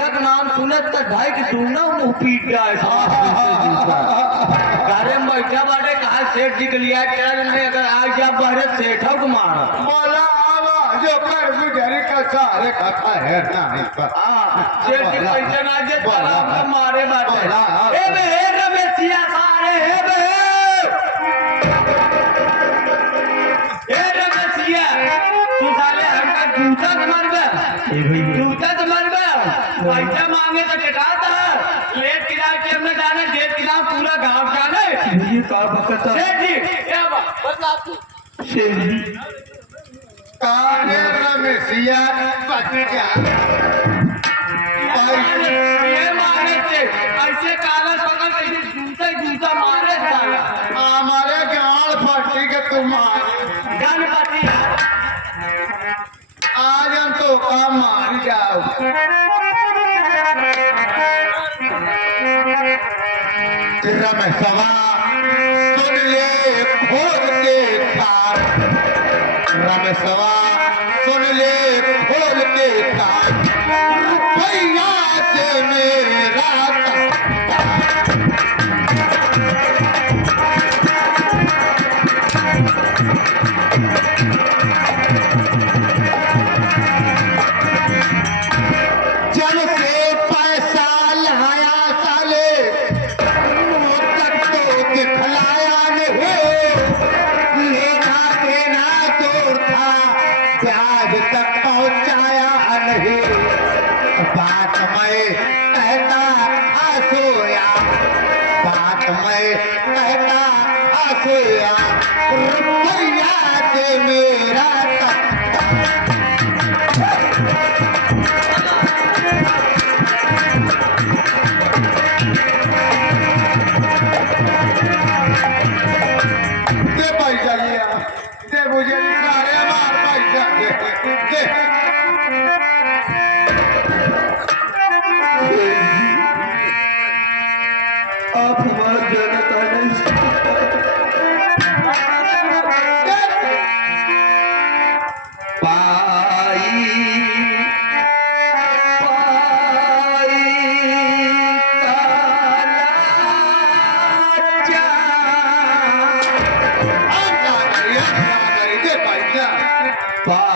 पैसा का नाम सुने तो ढाई की दूना मुंह पीट जाए। अरे बैठा बाटे कहा सेठ जी के लिया तेरा नहीं अगर आज जा बाहर सेठों को मारा बोला आवा जो कर गुजरी का सारे कथा है ना सेठ जी पैसा ना दे ताला मारे बाटे ए बे रमेशिया सारे हे बे ए रमेशिया तू साले हमका जूता मार बे जूता तो मार बे पैसा मांगे तो टिकाता लेट किराए के हमने जाने डेट किराया पूरा गांव जाने ये का बकता सेठ जी क्या बदला तू सेठ जी काने रमेशिया बच जा ये मारे थे ऐसे कागज पकड़ के जूता जूता मारे साला हमारे गाल फटी के तुम्हारे गणपति आज हम तो का मार जाओ रमेशवा सुन ले खोल के तार रमेशवा सुन ले खोल के तार रुपया से मेरा जब से पैसा लाया साले मुँह तक तो दिखलाया नहीं लेना देना दूर था प्याज तक पहुँचाया नहीं बात मैं कहता आसोया बात मैं कहता आसोया रुपया से मेरा दे पैसा लिया दे मुझे सारे मार पैसा दे आप हमारा जनता दे पैसा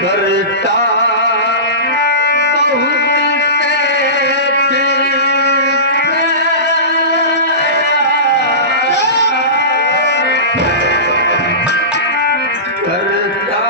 करता बहुत से करता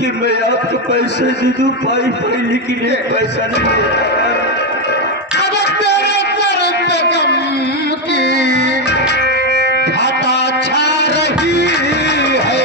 कि मैं आपको पैसे दे दूं पाई पाई, लेकिन एक पैसा नहीं है। अब तेरे सर पे गम की घटा छा रही है।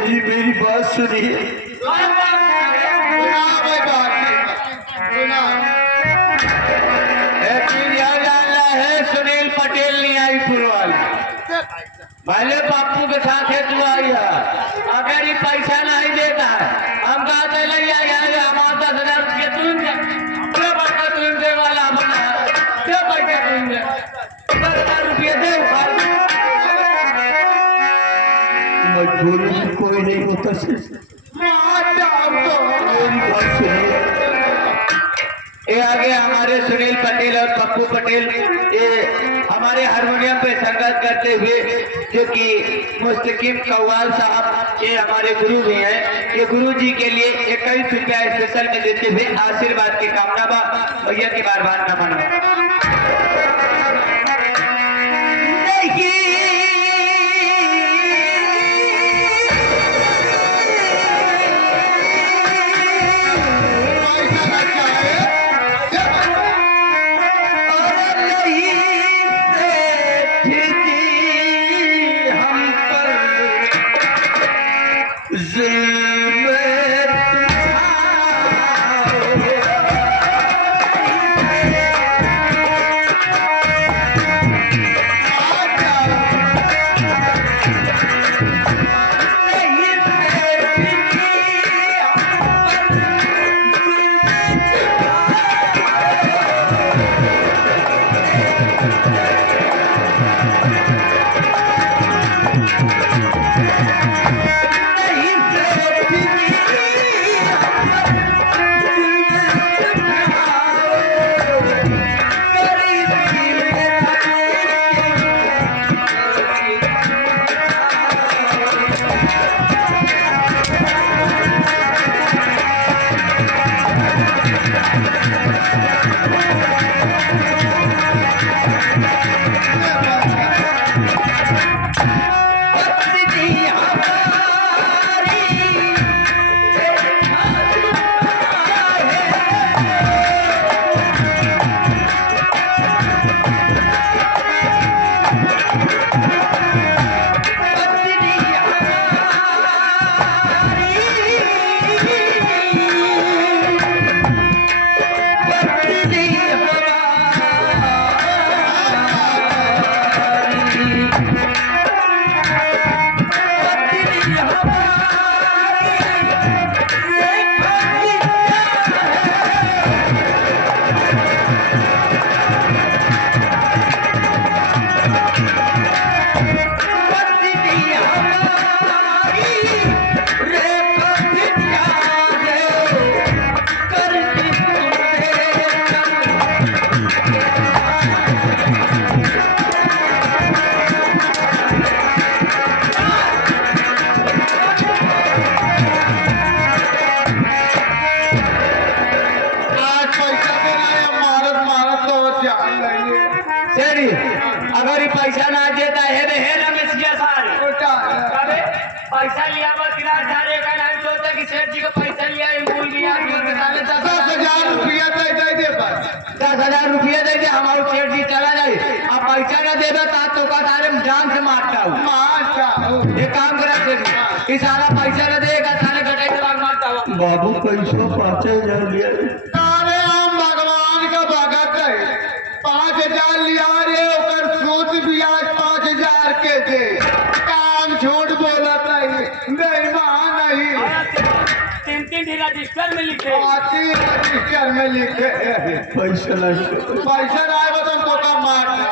जी मेरी बात सुनिए। सुनील पटेल नहीं आई वाली पहले बापू के साथ है तू आई है। अगर ये पैसा नहीं देता है हम कहते नहीं आया हमारा 10,000 रुपये तुम दे वाला बना क्या पैसा तुम दे 10,000 रुपये दे। मजबूरी में कोई नहीं होता सिर्फ मेरी बात सुनिए। ये आगे हमारे सुनील पटेल और पप्पू पटेल ये हमारे हारमोनियम पे संगत करते हुए जो कि मुस्तकीम कव्वाल साहब ये हमारे गुरु भी हैं। ये गुरु जी के लिए 21 रुपया स्पेशल में देते हुए आशीर्वाद की कामना बा भैया की बार बार न मानो। अगर ये पैसा ना देता है रमेशिया सारे पैसा लिया किराएदार का नाम सोचता कि सेठ जी को पैसा लिया मूल लिया 10,000 रुपया दे दे 10,000 10,000 रुपया दे दे हमारे सेठ जी चला जाए अब पैसा ना देगा तो का तारे जान से मारता हूँ मार ये काम करा सेठ इस सारा पैसा ना देगा थाने कटाई दिमाग मारता हूँ बाबू पैसा 5,000 लिया अरे हम भगवान का भगत है 5,000 लिया रे ओकर सूद ब्याज 5,000 के दे काम झूठ बोलत है बेईमान नहीं तीन रजिस्टर में लिखे आती रजिस्टर में लिखे पैसा नहीं पैसा ना आएगा तो हमको कम मारना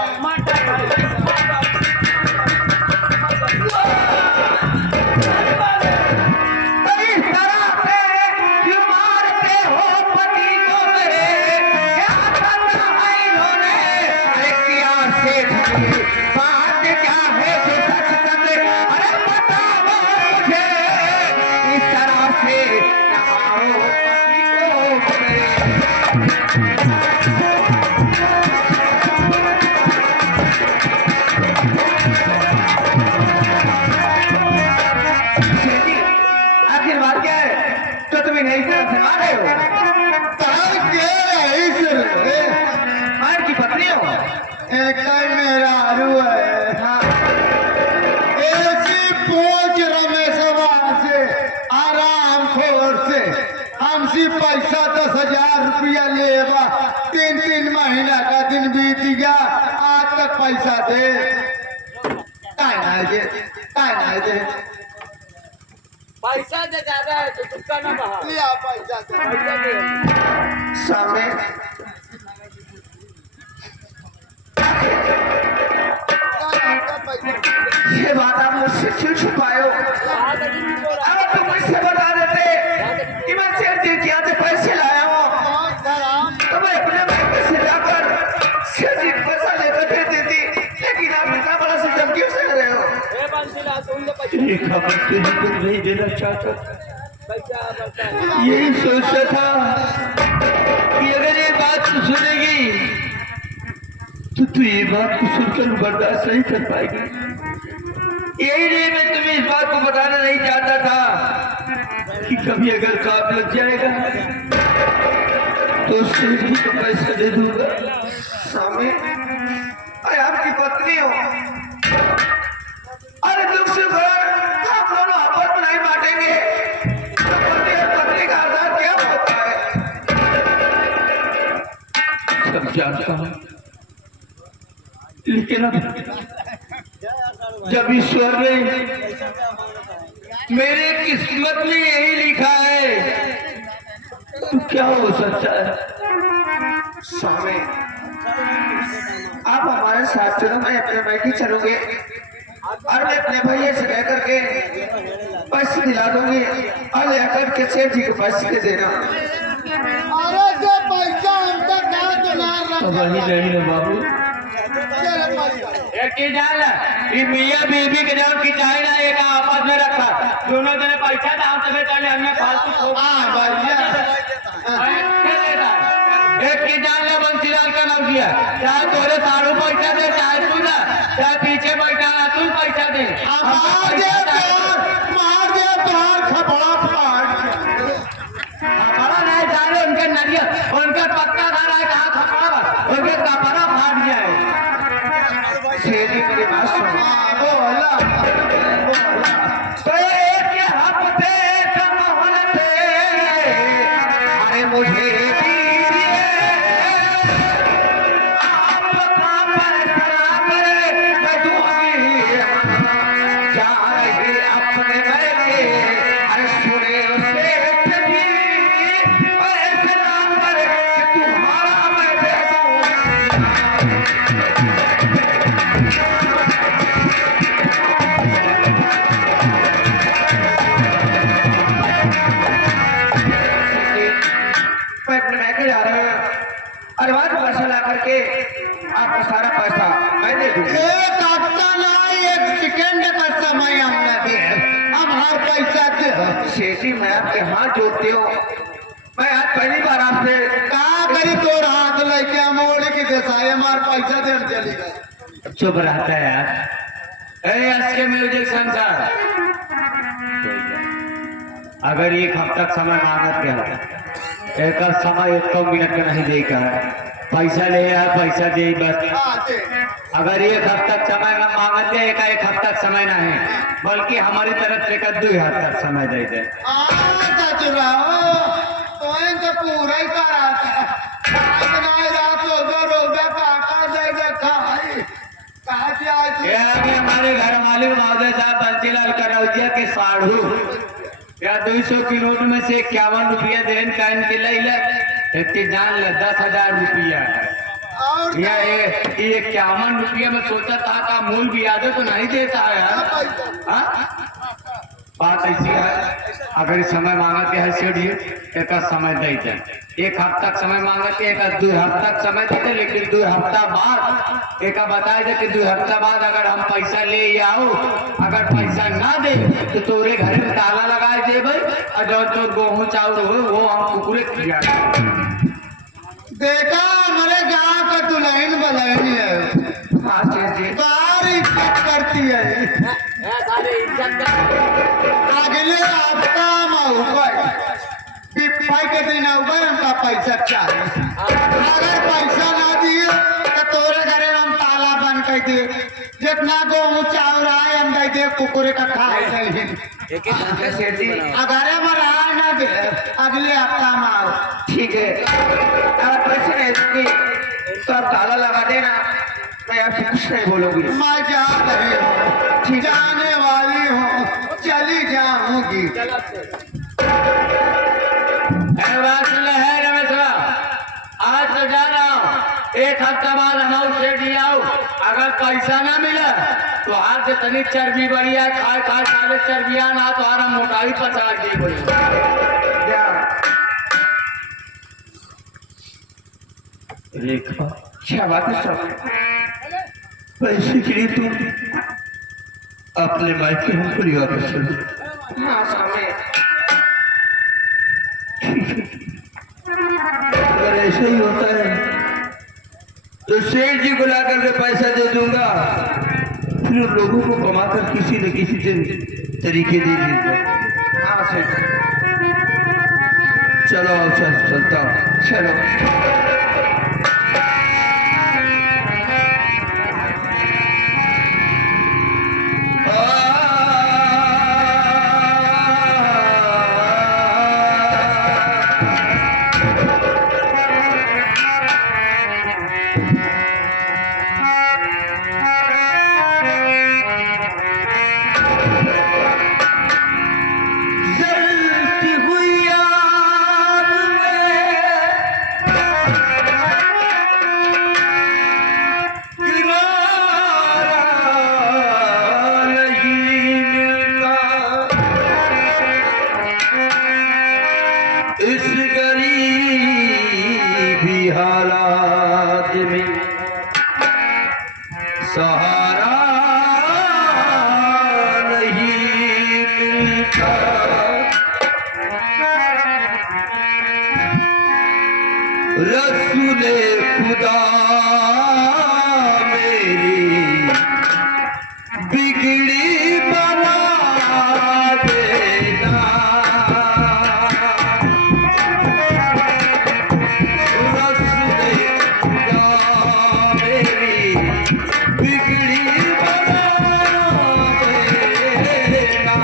आखिर बात क्या है तो तुम्हें नहीं सुना रहे हो मार की पत्नी हो एक मेरा हरू है ऐसी पूछ रमेशवा से आराम खोर से हमसे पैसा 10,000 रुपया लेवा 3 महीना का दिन बीत गया आज तक पैसा दे काय दे पैसा जो ज्यादा है तो तुक्का ना बहा लिया पैसा दे सामने ये बात आप मुझसे क्यों छुपाए हो अगर तुम मुझसे बता देते कि मैं सेठ जी के यहाँ से पैसे लाया हूँ तो मैं अपने बैंक से जाकर सेठ जी को पैसा लेकर दे देती लेकिन आप इतना बड़ा सिस्टम क्यों से रहे हो ये खबर तेरे को नहीं देना चाहता यही सोचता था कि अगर ये बात तू सुनेगी तो तू ये बात को सुनकर बर्दाश्त नहीं कर पाएगी यही नहीं मैं तुम्हें इस बात को बताना नहीं चाहता था कि कभी अगर काम लग जाएगा तो सेठ जी को पैसा दे दूंगा सामने अरे आपकी पत्नी हो अरे दुख से आप दोनों आपस में नहीं बांटेंगे तो पति और पत्नी का आधार क्या होता है सब जानता हूँ लेकिन अब जब ईश्वर ने मेरे किस्मत में यही लिखा है तो क्या हो सकता है स्वामी आप हमारे साथ चलो मैं अपने बैठी चलूंगी और मैं अपने भैया से कह करके पैसे दिला दूंगी और लेकर के सेठ जी को पैसे दे देना अरे जो पैसा हम तक ना तो ना अब वही नहीं है बाबू एक चीज जान ये मियाँ बीबी के नाम की चाय ना एक आपस में रखा दोनों जने पैसा दाम तबे चले हमने फालतू एक चीज जान ले बंसीलाल का नाम किया चाहे तोरे सारू पैसा दे चाहे तू ना चाहे पीछे बैठा है तू पैसा दे मार दे तोहार खपड़ा खपड़ा नहीं जाने उनके नरियल उनका पत्ता धारा है कहाँ खपड़ा उनके कपड़ा फाट गया है शेरी मेरी बात सुन बोला तो एक ये हफ्ते मोहल्ले अरे मुझे दीजिए आपका पैसा करे मैं दूंगी चाहे अपने बैठे अरे सुने उसे पैसा करे तुम्हारा मैं दे दूंगा मैं अपने मैके जा रहा हूँ और वहां पैसा ला करके आपको सारा पैसा मैं दे दूंगा एक हफ्ता ना एक सेकंड का समय हमने दे अब हर पैसा दे शेठी मैं आपके हाथ जोड़ती हूँ मैं आज पहली बार आपसे का करी तोर हाथ लेके मोड़ के देसाई हमार पैसा दे चली गई चुप रहता है यार एसके म्यूजिक संसार अगर एक हफ्ता समय मांगत क्या एक समय 1 मिनट का नहीं देगा पैसा ले आ, पैसा दे बस। आते अगर एक हफ्ता समय में मांगते हैं, एक हफ्ता समय नहीं, बल्कि हमारी तरफ से 2 हफ्ता समय दे दे। चाचुरा तो तो पूरा ही कराता नहीं रात रोगा काका दे खाई कहा से आए ये आगे हमारे घर मालिक महोदय साहब बंसीलाल कनौजिया के साढ़ू या 200 की नोट में से 51 रुपया देन कान के ले जान ले 10,000 रुपया और या ये 51 रुपया में सोचा था का मूल ब्याज तो नहीं देता है यार। हाँ? बात ऐसी है, अगर समय मांगते हैं सेठ जी एक समय दे दे, 1 हफ्ता समय मांगते हैं 2 हफ्ता समय देते, लेकिन 2 हफ्ता बाद एक बताए दे कि 2 हफ्ता बाद अगर हम पैसा ले आओ, अगर पैसा ना दे तो तोरे घर में ताला लगाए दे भाई, और जो तो गेहूँ चावल हो वो हम कुकुरे खिला देखा हमारे गांव का दुल्हन बलहनी है बाहर इज्जत करती है अगले हफ्ता पिप्पाई के दिन आऊगा उनका पैसा चाहिए अगर पैसा ना दिए तो तोरे घरे हम ताला बंद कर दिए जितना गेहूँ चावल आए हम दे दिए कुकुरे का खाए नहीं अगर हमारा ना दे अगले हफ्ता में आओ ठीक है। अगर पैसे नहीं दूंगी तो आप ताला लगा देना, मैं आपसे कुछ नहीं बोलूंगी। मैं जा रही हूँ जाने वाली हूँ चली जाऊंगी आज तो जा रहा हूँ, 1 हफ्ता बाद हम सेठ जी आओ, अगर पैसा ना मिला तो हाथ से तनी चर्बी बढ़िया खाए खाए सारे चर्बिया ना तो आरा मोटाई पचा दी बढ़िया। रेखा क्या बात है सब पैसे के लिए तुम अपने मायके हम परिवार पर चलो। हाँ सामने अगर ऐसा ही होता है तो सेठ जी को ला करके पैसा दे दूंगा, फिर उन लोगों को कमाकर किसी न किसी तरीके दे दूंगा। हाँ सेठ चलो चलता हूँ चलो। रसूले खुदा मेरी बिगड़ी बना देना, रसूले खुदा मेरी बिगड़ी बना देना।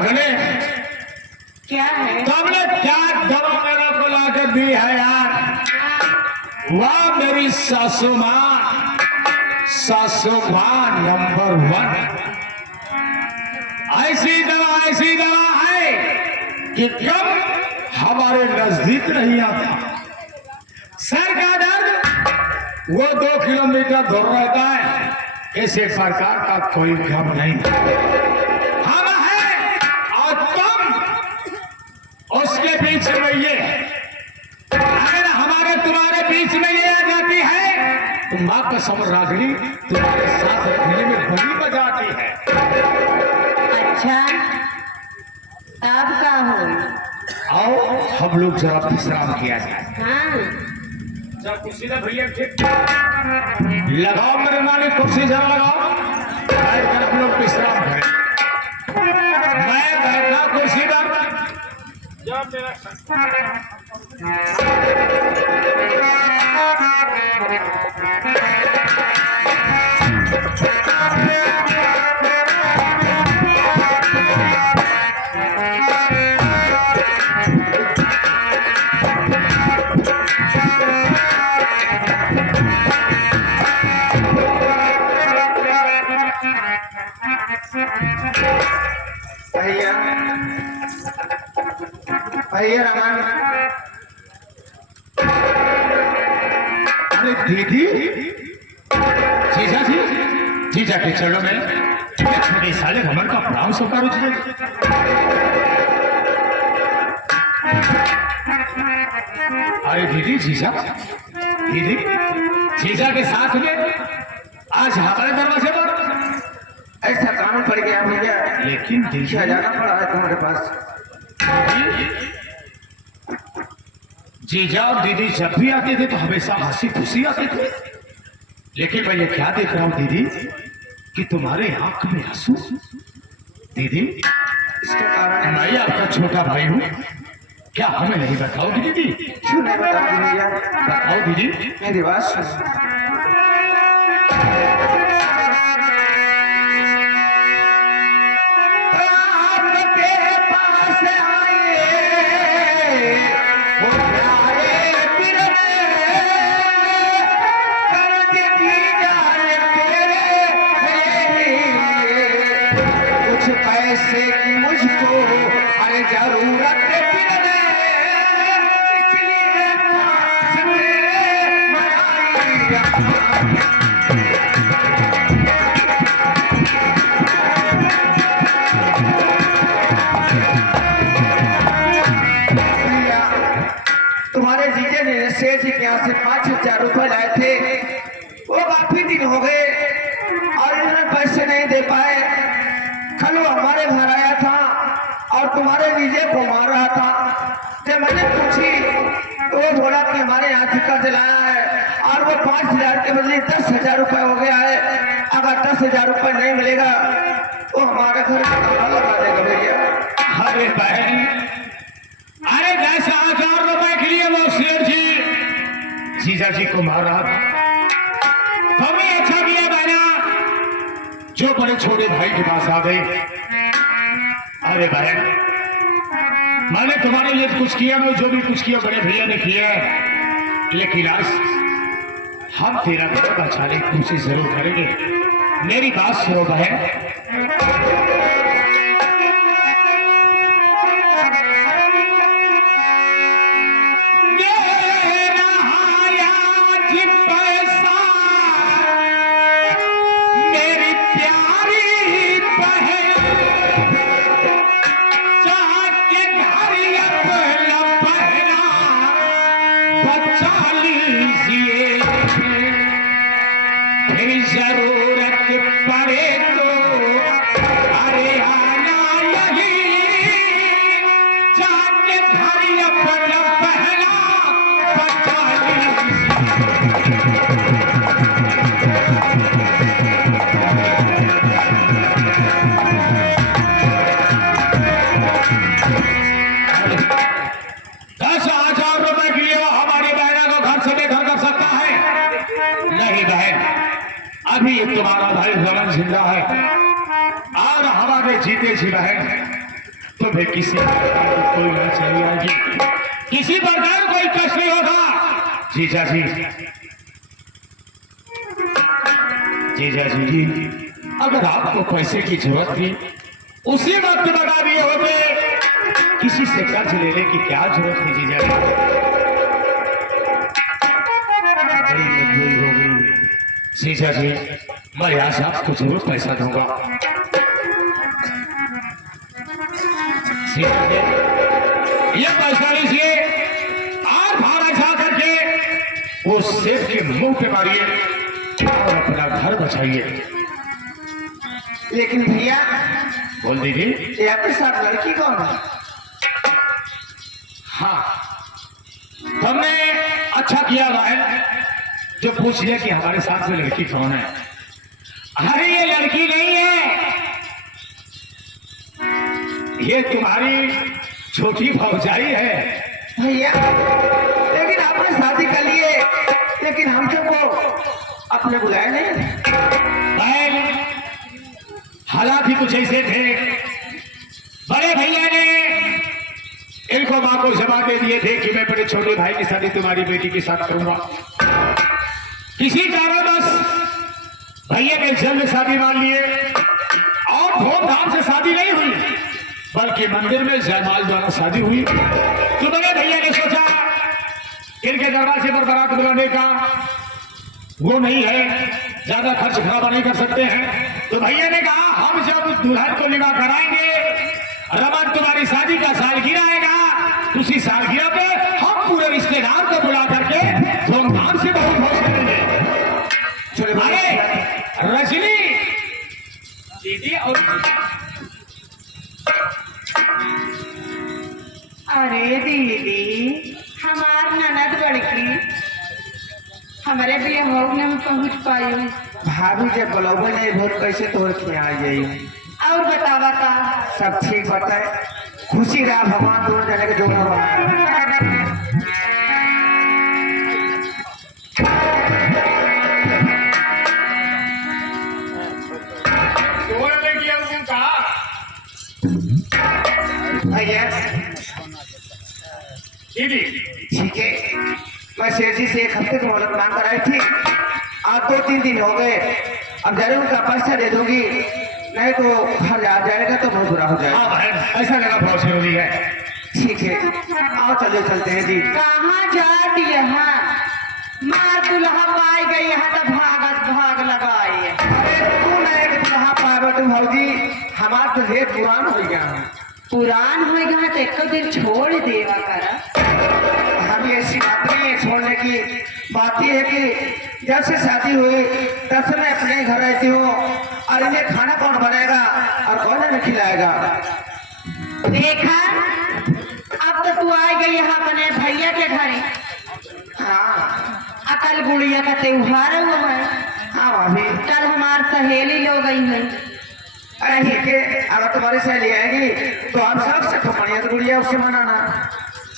रखने क्या है? तुमने क्या दवा मेरे को लाकर दी है यार। वाह मेरी सासू माँ नंबर 1। ऐसी दवा है कि कब हमारे नजदीक नहीं आता। सर का दर्द वो 2 किलोमीटर दूर रहता है। ऐसे प्रकार का कोई गम नहीं। हम हैं और तुम उसके बीच में ये। अगर हमारे तुम्हारे बीच में ये आ जाती है तो माँ कसम रागनी तुम्हारे साथ रखने में बड़ी मजा आती है। अच्छा, अब का हो? आओ हम लोग जरा विश्राम किया जाए। हाँ, कुर्सी ना भैया ठीक लगाओ मेरे नानी, कुर्सी जरा लगाओ, बैठकर हम लोग विश्राम करें। मैं बैठा कुर्सी पर। भैया रमन, अरे दीदी, जीजा के चरणों में छोटे साले भवन का प्रणाम स्वीकार उचित। अरे दीदी, जीजा के साथ में आज हमारे दरवाजे पर ऐसा कानून पड़ गया भैया, लेकिन पीछे जाना पड़ा है तुम्हारे पास। जीजा और दीदी जब भी आते थे तो हमेशा हंसी खुशी आते थे, लेकिन मैं ये क्या देख रहा हूँ दीदी कि तुम्हारे आंख में आंसू। दीदी, इसका कारण मैं आपका छोटा भाई हूँ, क्या हमें नहीं बताओगी दीदी? क्यों नहीं बताओगी भैया? बताओ दीदी। मेरी बात सुनो। पैसे की मुझको अरे जरूरत तुम्हारे जीजे ने सेठ जी के यहाँ से 5,000 रुपए लाए थे, वो काफी दिन हो गए और इन्होंने पैसे नहीं दे पाए। कल वो हमारे घर आया था और तुम्हारे जीजे को मार रहा था। जब मैंने पूछी तो वो बोला कि हमारे यहाँ से कर्ज लाया है और वो 5,000 के बदले 10,000 रुपए हो गया है। अगर 10,000 रुपए नहीं मिलेगा तो हमारे घर में ताला लगा देगा भैया। अरे बहन, अरे 10,000 रुपए के लिए वो शेर जी जीजा जी को मार रहा था। तुम्हें अच्छा किया बहना जो बड़े छोटे भाई के पास आ गए। अरे बहन, मैंने तुम्हारे लिए कुछ किया नहीं, जो भी कुछ किया बड़े भैया ने किया है, लेकिन आज हम तेरा घर बचाने की कोशिश जरूर करेंगे। मेरी बात सुनो बहन। जरूरत पड़े तो अरे आना यही जाके घर अपना पहना बचा अभी तुम्हारा भाई रमन जिंदा है और हमारे जीते जी बहन में किसी प्रकार की कोई न चली आएगी, किसी प्रकार कोई कष्ट नहीं होगा। जीजा जी, जीजा जी, अगर आपको पैसे की जरूरत थी उसी वक्त बता दिए होते, किसी से कर्ज लेने की क्या जरूरत थी जीजा जी। बड़ी मजबूरी हो गई जीजा जी, मैं आज आपको जरूर पैसा दूंगा। जीजा जी, ये पैसा लीजिए और भाड़ा जा करके वो सेठ के मुंह पे मारिए और अपना घर बचाइए। लेकिन भैया, बोल दीदी। ये आपके साथ लड़की कौन है? हाँ, तुमने अच्छा किया भाई जो पूछ लिया कि हमारे साथ में लड़की कौन है। अरे ये लड़की नहीं है, ये तुम्हारी छोटी भौजाई है। भैया, लेकिन आपने शादी कर लिए, लेकिन हम सबको आपने बुलाया नहीं। भाई, हालात ही कुछ ऐसे थे, बड़े भैया ने इनको मां को जमा दे दिए थे कि मैं बड़े छोटे भाई की शादी तुम्हारी बेटी के साथ करूंगा। किसी कारणवश भैया ने जल्द शादी मान लिए और धूमधाम से शादी नहीं हुई, बल्कि मंदिर में जयमाल द्वारा शादी हुई। तो बड़े भैया ने सोचा इनके दरवाजे पर बारात बुलाने का वो नहीं है, ज्यादा खर्च खराबा नहीं कर सकते हैं। तो भैया ने कहा हम जब दुल्हन को निकाह कराएंगे, रमन तुम्हारी शादी का सालगिरह आएगा, उसी सालगिरह पे हम पूरे रिश्तेदार को बुला करके धूमधाम से बहुत भोज करेंगे। अरे रजनी दीदी और अरे दीदी, हमार ननद बड़की हमारे बियाह में पहुंच पाई। भाभी जब बुलावे नहीं भोज कैसे तोड़ के आ जाई? और बतावा का सब ठीक बताए, खुशी रहा भगवान दोनों जने के जोड़ा बना। भैया दीदी ठीक है, मैं शेर जी से एक हफ्ते की मोहलत मांग कर आई थी, आज 2-3 दिन हो गए। अब जरूर उनका पैसा दे दूंगी, नहीं तो घर आ जाएगा तो बहुत बुरा हो जाएगा। हाँ बहन, ऐसा मेरा बहुत जरूरी है। ठीक है, आओ चलो चलते हैं जी। कहाँ जात यहाँ मार दुल्हा पाई गई, यहाँ तो भागत भाग लगाई। अरे तू ना एक दुल्हा पावे तुम भौजी, हमार तो ढेर पुरान हो गया है। पुरान हो गया तो एक दिन छोड़ देवा करा। हम ऐसी बात नहीं है छोड़ने की, बात यह है कि जब से शादी हुई तब से मैं अपने घर रहती हूँ, और इन्हें खाना कौन बनाएगा और कौन हमें खिलाएगा? देखा, अब तो तू आ गई यहाँ अपने भैया के घर। हाँ अकल गुड़िया का त्योहार हुआ है। हाँ भाभी, कल हमार सहेली लोग गई है। अरे ठीक है, अगर तुम्हारी सहेली आएगी तो हम सब से बढ़िया तो गुड़िया उससे मनाना।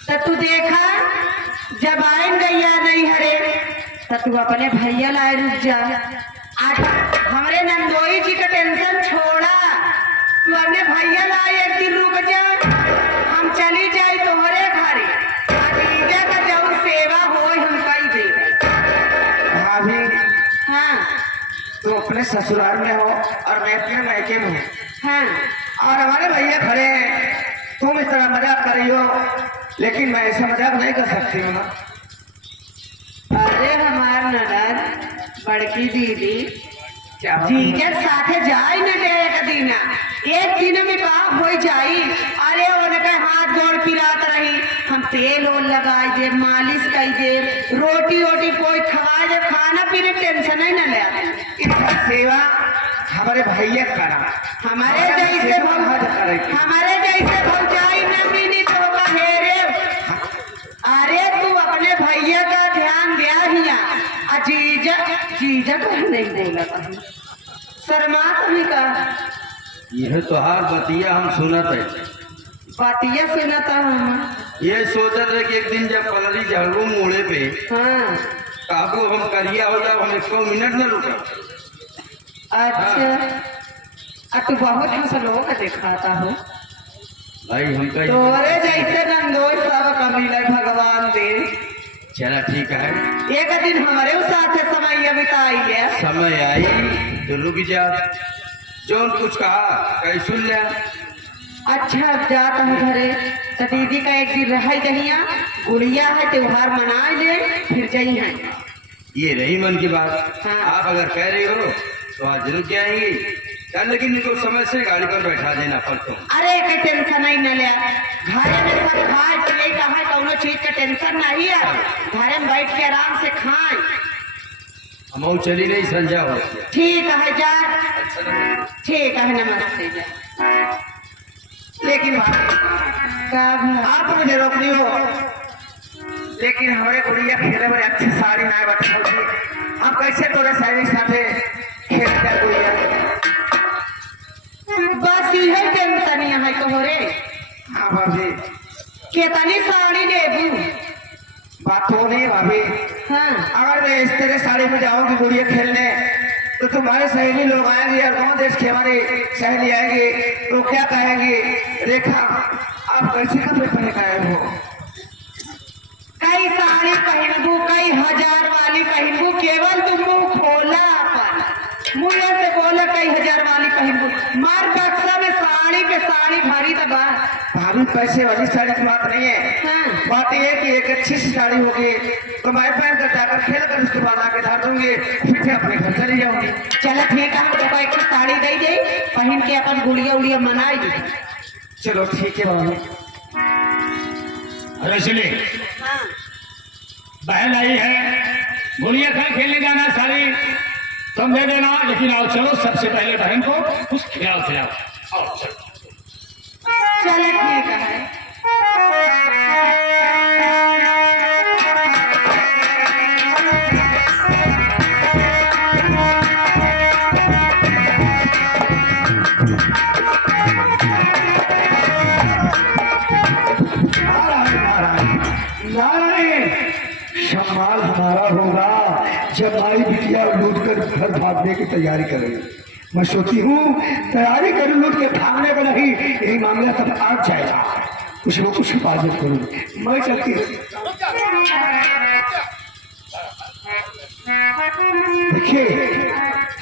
तो तू देखा, जब आइन गैया नहीं हरे तो तू अपने भैया लाए रुक जा। आज हमारे नंदोई जी का टेंशन छोड़ा, तू अपने भैया लाए एक दिन रुक जा। हम चली जाए तोहरे घरे, भतीजा का जब सेवा हो हम कही दे। भाभी, हाँ तुम अपने ससुराल में हो और मैं अपने मैके में हूँ, हाँ, और हमारे भैया खड़े हैं। तुम इस तरह मजाक कर रही हो, लेकिन मैं ऐसा मजाक नहीं कर सकती हूँ ना। अरे हमार ननद बड़की दीदी क्या जीजा साथे जाई न ले एक दिन, एक दिन में बाप हो जाई। अरे उनके हाथ जोड़ पिरात रही, हम तेल ओल लगाई दे, मालिश कर दे, रोटी वोटी कोई खवा दे, खाना पीने टेंशन ही न ले आते। इसका सेवा हमारे भैया करा, हमारे जैसे हमारे जैसे भौजाई न मिली तो कहेरे। अरे तू अपने भैया का ध्यान दिया हिया, जीजा जीजा को नहीं बोला कहीं, शर्मा तुम्हें का यह तो हार बतिया हम सुनत है। बातिया सुनाता हम। ये सोचत है कि एक दिन जब पलरी जहगू मुड़े पे हाँ काबू हम करिया हो जाओ, हम 1 मिनट न रुका। अच्छा, अब तू बहुत हंसलो का दिखाता हो। भाई हमका तोरे जैसे नंदोई सब कमीले भगवान दे। चला ठीक है, एक दिन हमारे साथ समय बिताइए। समय आई तो रुक जा, जो कुछ कहा कहीं सुन ले। अच्छा जात है घरे तो दीदी का एक दिन रह दहिया, गुड़िया है त्योहार मना ले फिर जई है। ये रही मन की बात। हाँ। आप अगर कह रही हो तो आज जरूर जाएंगी, लेकिन इनको समय से गाड़ी पर बैठा देना परसों। अरे कोई टेंशन नहीं न ले, घरे में सब खाए पिए कहा कौनो चीज का टेंशन नहीं है, घरे में बैठ के आराम से खाए। हम चली नहीं संजा हो। ठीक है जा, ठीक है नमस्ते जा। लेकिन का आप मुझे रोक रही हो, लेकिन हमारे गुड़िया खेले में अच्छी साड़ी ना बताओ जी, आप कैसे तोरे साड़ी साथे खेलते गुड़िया? बस यही टेंशन है तोहरे। हाँ भाभी, कितनी साड़ी लेबू? बात तो नहीं भाभी, हाँ अगर मैं इस तरह साड़ी में जाऊंगी गुड़िया खेलने तो तुम्हारे सहेली लोग आएंगे और गाँव देश की हमारी सहेली आएंगी तो क्या कहेंगे, रेखा आप कैसे कपड़े पहन के आए हो? कई साड़ी पहनबू, कई हजार वाली पहनबू, केवल तुम मुंह खोला अपन मुँह से बोला कई हजार वाली पहनबू, मार बक्सा में साड़ी पे साड़ी भरी दबा। भाभी पैसे वाली साड़ी की बात नहीं है, हाँ। बात यह है कि एक अच्छी सी साड़ी होगी तो मैं पहन कर जाकर खेल कर उसके बाद आके धार दूंगी, फिर से अपने घर चली जाऊंगी। चलो ठीक है, हमको एक साड़ी दे दे, पहन के अपन गुड़िया उड़िया मनाई दी। चलो ठीक है भाभी। अरे चलिए, हाँ बहन आई है, गुड़िया कल खेलने जाना सारी तुम दे देना, लेकिन आओ चलो सबसे पहले बहन को कुछ खिलाओ, आओ चलो। चलो ठीक है। नारायण सम्मान हमारा होगा जब माई बिटिया लूट कर घर भागने की तैयारी करेगी। मैं सोची हूँ तैयारी करूँ लूट के भागने का नहीं, यही मामला सब आग जाएगा, कुछ न कुछ हिफाजत करूँ। मैं चलती हूँ। देखिए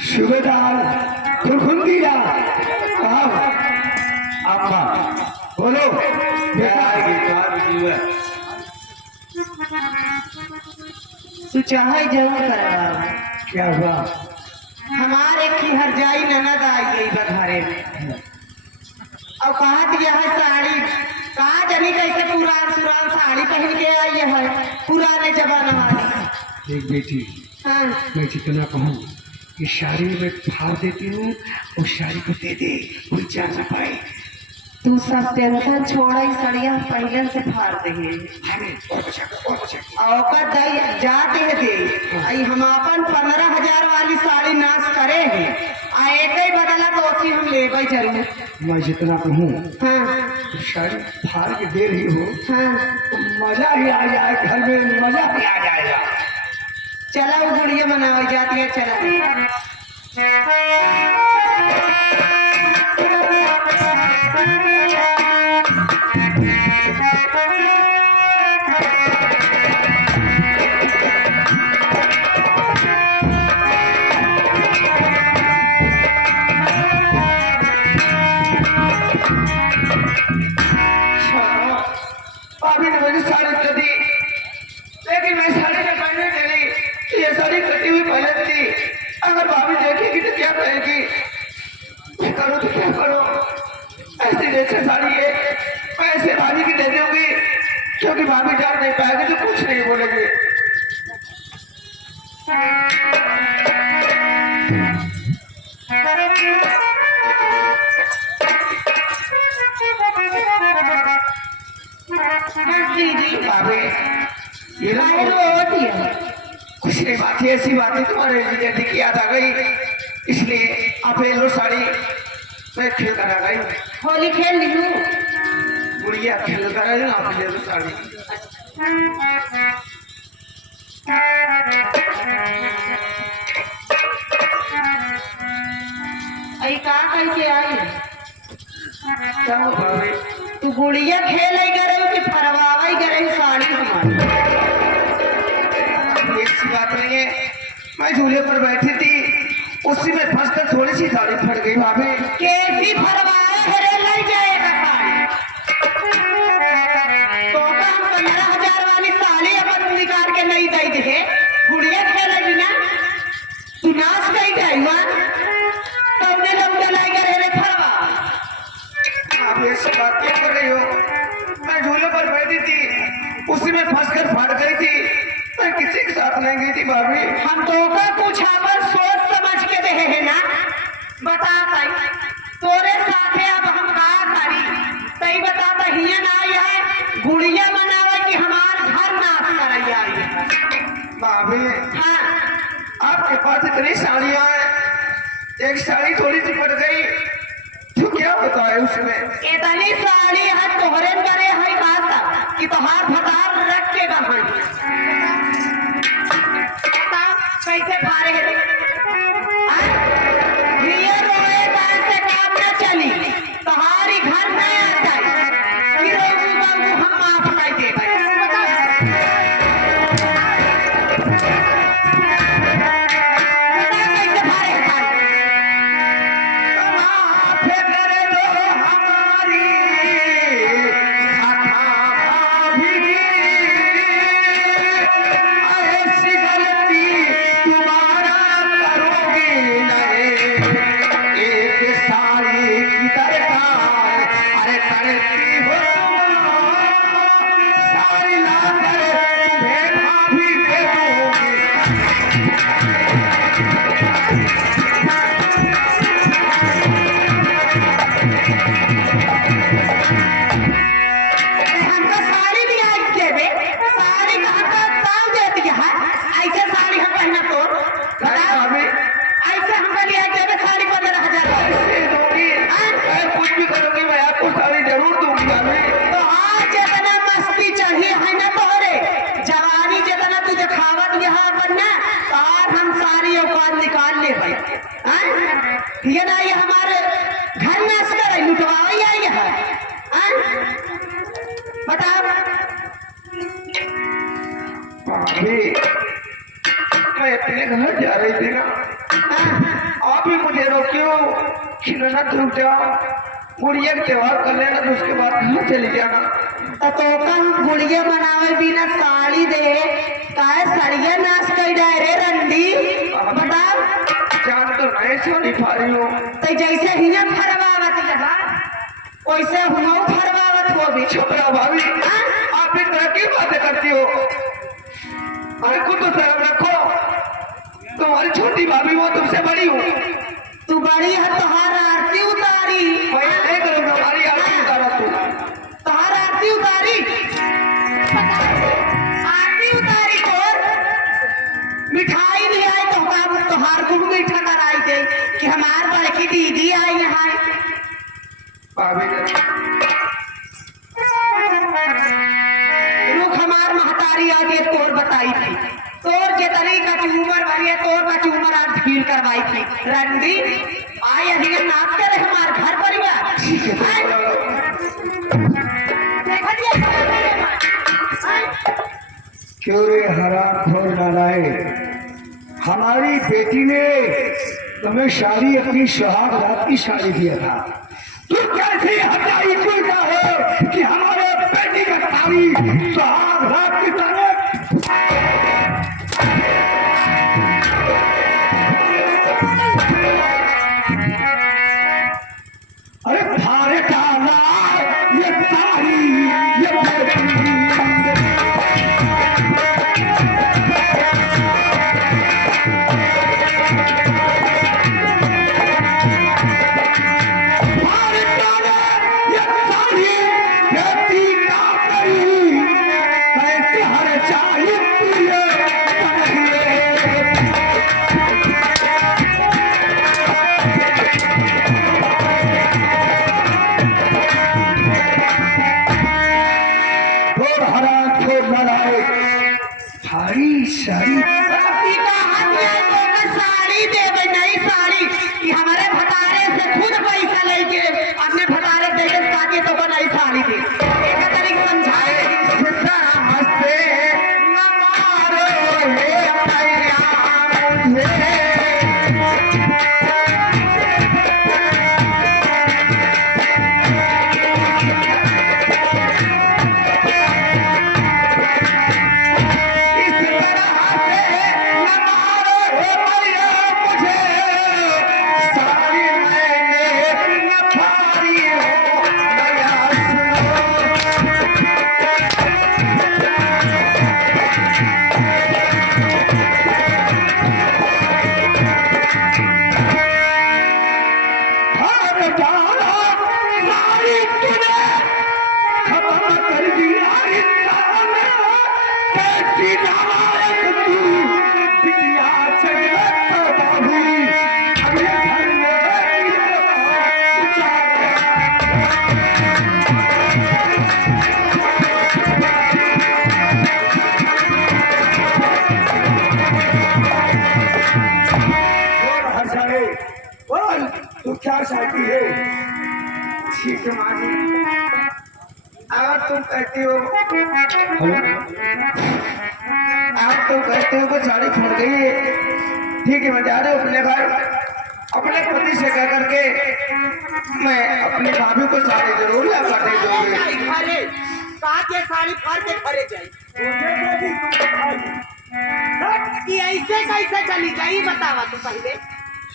सूबेदार खुरखुंदिया आपका बोलो तू चाहे जरूर करवा। क्या हुआ? हमारे की हर जाई ननद आई गई बघारे में और कहा दिया है साड़ी, कहा जनी कैसे पुरान सुरान साड़ी पहन के आई है पुराने जमाना वाली। एक बेटी, हाँ मैं जितना कहूँ कि साड़ी में फाड़ देती हूँ, उस साड़ी को दे दे, कोई जान न पाए। तू सब टेंशन छोड़ा, ही सड़िया पहले से फाड़ देंगे और बचा औका दई जाते है दे आई हम अपन 15,000 वाली साड़ी नाश करे हैं आ एक ही बदला तो उसी हम ले गए जरूर। मैं जितना कहूँ हाँ तो साड़ी फाड़ के दे रही हो हाँ तो मजा ही आ जाए, घर में मजा ही आ जाएगा। चला वो गुड़िया मनाई जाती है। चला भाभी ने मुझे साड़ी तो दी, लेकिन मैं साड़ी में पहनने चली तो ये साड़ी कटी हुई पहन थी। अगर भाभी देखेगी तो क्या कहेगी, मैं करूँ तो क्या करूँ? ऐसी जैसे साड़ी है मैं ऐसे भाभी की दे दूंगी, क्योंकि भाभी जान नहीं पाएगी तो कुछ नहीं बोलेगी। दीदी भाभी ये लो, होती है कुछ नहीं बात है, ऐसी बातें तुम्हारे जल्दी की याद आ गई, इसलिए आप ले लो साड़ी, मैं खेल कर आ गई। होली खेल ली हूँ। गुड़िया खेल कर आई, आप ले लो साड़ी। आई कहा करके आई क्या हो भाभी? तू तू गुड़िया खेल करे कि फरवावा करे साड़ी हमारी। ऐसी बात नहीं है, मैं झूले पर बैठी थी उसी में फंस कर थोड़ी सी साड़ी फट गई भाभी। कैसी फरवाए हरे लग जाएगा साड़ी। तो हम 15,000 वाली साड़ी अपन निकाल के नहीं दे दे, गुड़िया खेलेगी ना तू नाच गई जाएगा तो उन्हें लोग जलाई करे रे फरवा। आप ऐसी बात क्यों कर रही हो? मैं झूले पर बैठी थी उसी में फंस कर फट गई थी, मैं किसी के साथ नहीं गई थी भाभी। हम तो का कुछ अपन सोच समझ के दे है ना, बता ताई तोरे साथे अब हम का करी तई बता हिया ना आया गुड़िया बनावे कि हमार घर नाश करैया है। भाभी हाँ आपके पास इतनी साड़ियां हैं, एक साड़ी थोड़ी सी फट गई तो क्या होता है उसमें? इतनी साड़ी है तोहरे करे है बात कि तोहार भतार रख के गहन बताओ कैसे फारे है ये रोए गाय से काम न चली तोहारी घर नहीं आता फिर बाबू हम माफ कर दे ये ना ये हमारे घर में असकर लुटवाई आई है बताओ। भाभी मैं अपने घर जा रही थी ना, आप ही मुझे रोकियो कि ननद रुक जाओ, गुड़िया का त्योहार कर लेना तो उसके बाद घर चली जाना। तो हम गुड़िया बनावे बिना साड़ी दे काय सड़िया नाश कर जाए रे रंडी बताओ। जान तो नहीं साड़ी फाड़ी हो तो जैसे हिया फरवावत जहाँ वैसे हम फरवावत हो भी। चुप रहो भाभी, आप इस तरह की बातें करती हो। अरे कुछ तो शर्म रखो, तुम्हारी छोटी भाभी हो तुमसे बड़ी हो। तू बड़ी है तोहार आरती उतारी मैं नहीं करूँगा हमारी आरती उतारा तू। तोहार आरती उतारी आरती उतारी और मिठाई ले आई तो तोहार गुड़ मीठा कराई दे कि हमार बड़की दीदी आई यहाँ भाभी रुख हमार महतारी आगे तोर बताई थी तोर के तरीका की उम्र वाली है तोर का उम्र आज फील करवाई थी रंडी आई अभी नाच करे हमार घर परिवार क्यों रे हराम खोर नारायण, हमारी बेटी ने तुम्हें शादी अपनी सुहाग रात की शादी दिया था, तू कैसी हत्याई का है कि हमारे बेटी का शादी सुहाग रात की तरह। अरे भारे डाला ये तारी ये बेटी साड़ी दे नई साड़ी कि हमारे भतारे से खुद पैसा लेके अपने भतारे दे ताकि तो नई साड़ी दे। कि नायक तू बिटिया चलत बाबू अपने घर में बोल तू क्या चाहती है? ठीक है माँ जी, अगर तुम कहती हो कि साड़ी फूट गई है, ठीक है मैं जा रही हूँ अपने घर। अपने पति से कह करके मैं अपनी भाभी को साड़ी जरूर ला कर दे दूंगी। घरे कहा के साड़ी फाड़ के घरे जाई कि ऐसे कैसे चली जाई बतावा तू पहले।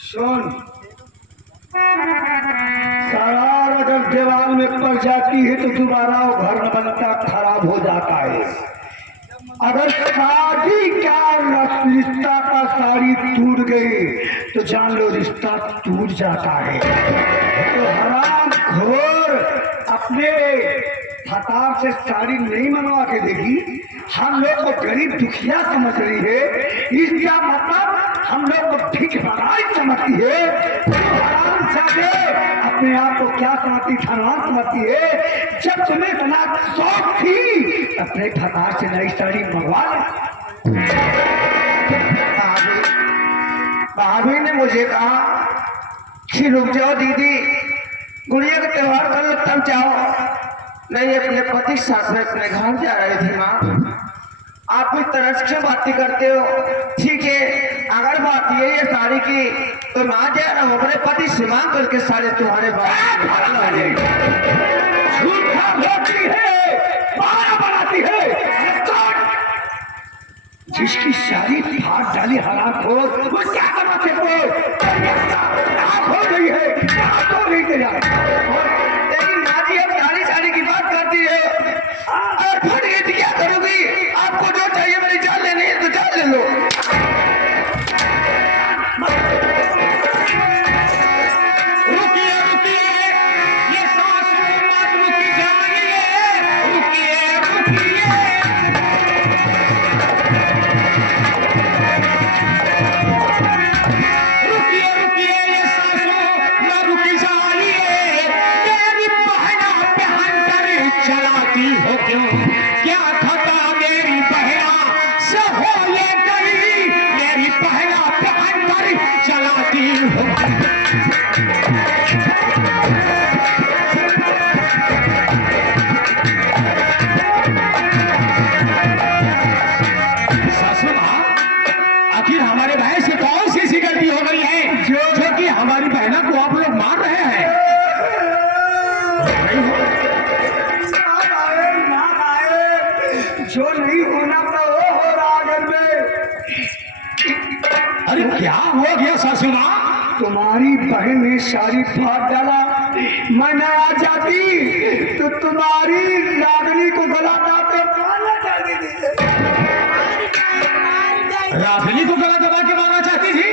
सुन, सरार अगर दीवार में पड़ जाती है तो दोबारा वो घर न बनता, खराब हो जाता है। अगर शादी का रिश्ता का साड़ी टूट गई तो जान लो रिश्ता टूट जाता है। तो हराम घोर अपने फतार से साड़ी नहीं मनवा के देगी, हम लोग को गरीब दुखिया समझ रही है। इसका मतलब हम लोग को ठीक बनाई समझती है। हराम जाके अपने आप को क्या समझती, धनवान समझती है। जब तुम्हें इतना शौक थी अपने फतार से नई साड़ी मंगवा ले। भाभी ने मुझे कहा कि रुक जाओ दीदी, गुड़िया का त्योहार कर लो तब जाओ। नहीं, अपने पति के साथ में अपने घर जा रही थी माँ। आप भी तरस से बातें करते हो। ठीक है, अगर बात ये साड़ी की तो ना जा रहा हूँ, अपने पति से मांग करके साड़ी तुम्हारे झूठा बोलती है, बारा बनाती है। जिसकी साड़ी फाड़ डाली हराम हो, वो क्या करते हो? हो गई है, तो नहीं दे जाए। लेकिन माँ जी अब साड़ी की बात करती है, और फट गई तो क्या करोगी? आपको जो चाहिए मेरी जान लेनी है तो जान ले लो। रुकिए रुकिए, ये सासू मत रुकी जाइए, रुकिए रुकिए। रुकिए रुकिए, ये सासू न रुकी जाइए। मेरी बहना पहन कर चलाती हो क्यों? क्या खता मेरी बहना से हो ये गई? मेरी बहना पहन कर चलाती हो। सासू माँ, आखिर हमारे भाई से कौन सी ऐसी गलती हो गई है जो कि हमारी बहना को आप लोग मार रहे हैं? जो नहीं होना था वो हो रहा घर में। अरे क्या हो गया सासू माँ? तुम्हारी बहन ने साड़ी फाड़ डाला, मैं न आ जाती तो तुम्हारी रागनी को गला काटे मारना चाहती थी। राधनी को गला दबा के मारना चाहती थी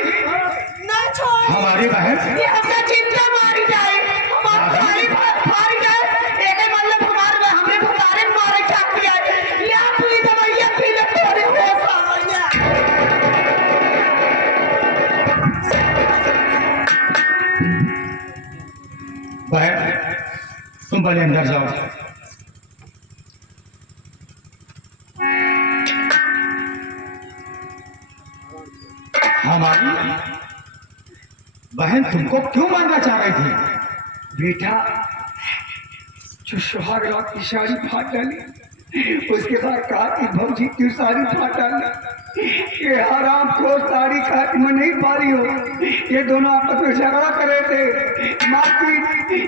ना छोड़, हमारी बहन। ये हमका चिंता मारी जाए, हमारी साड़ी फाड़ जाए। एक मतलब हमारे हमने भतारे मारे चाहती है। या पूरी दवाइयाँ पी ले थोड़ी होश आ गया। बहन तुम पहले अंदर जाओ। हमारी बहन तुमको क्यों मारना चाह रही थी? बेटा, जो सुहाग रात की साड़ी फाड़ डाली, उसके बाद कहा कि भौजी क्यों साड़ी फाड़ डाली? ये हराम को साड़ी काट में नहीं पा रही हो। ये दोनों आपस में झगड़ा कर रहे थे, मारपीट,